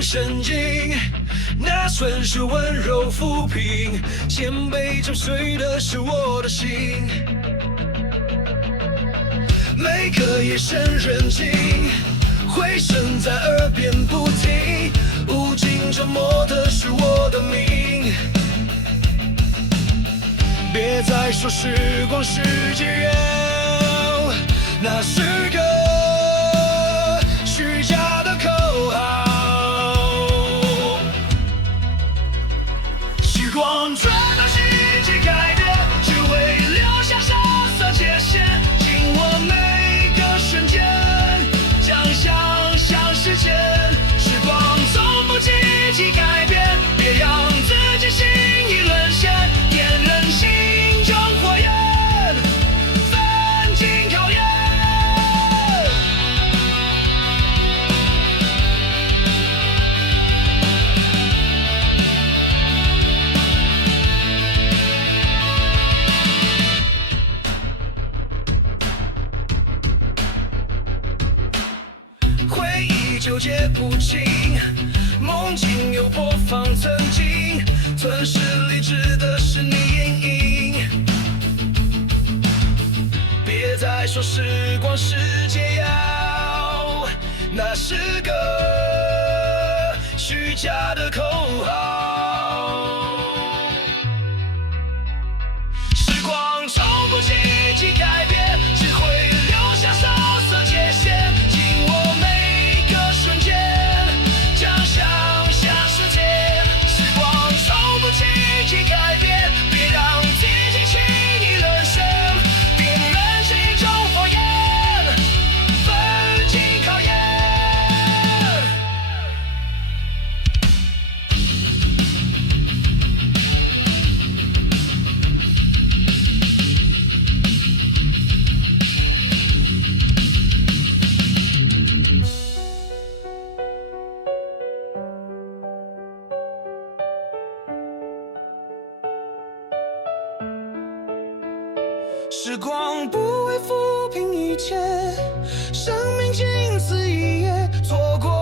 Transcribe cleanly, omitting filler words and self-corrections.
种神经，那纯是温柔抚平，先被震碎的是我的心。每个夜深人静，回声在耳边不停，无尽折磨的是我的命。别再说时光是解药，那是个虚假的口号。时光转到世界改变，只为留下沙色界限，紧握每个瞬间，将想象实现。时光从不积极改变，别让自己心意沦陷，点燃心中火焰，奋进考验。回忆纠结不清，梦境又播放曾经，吞噬理智的是你阴影。别再说时光是解药，那是个虚假的口号。时光从不积极改变，只会留下沙色界限，紧握每个瞬间，将想象实现。时光从不积极改变，别让自己轻易沦陷，点燃心中火焰，奋进考验。时光不会抚平一切，生命仅此一夜，错过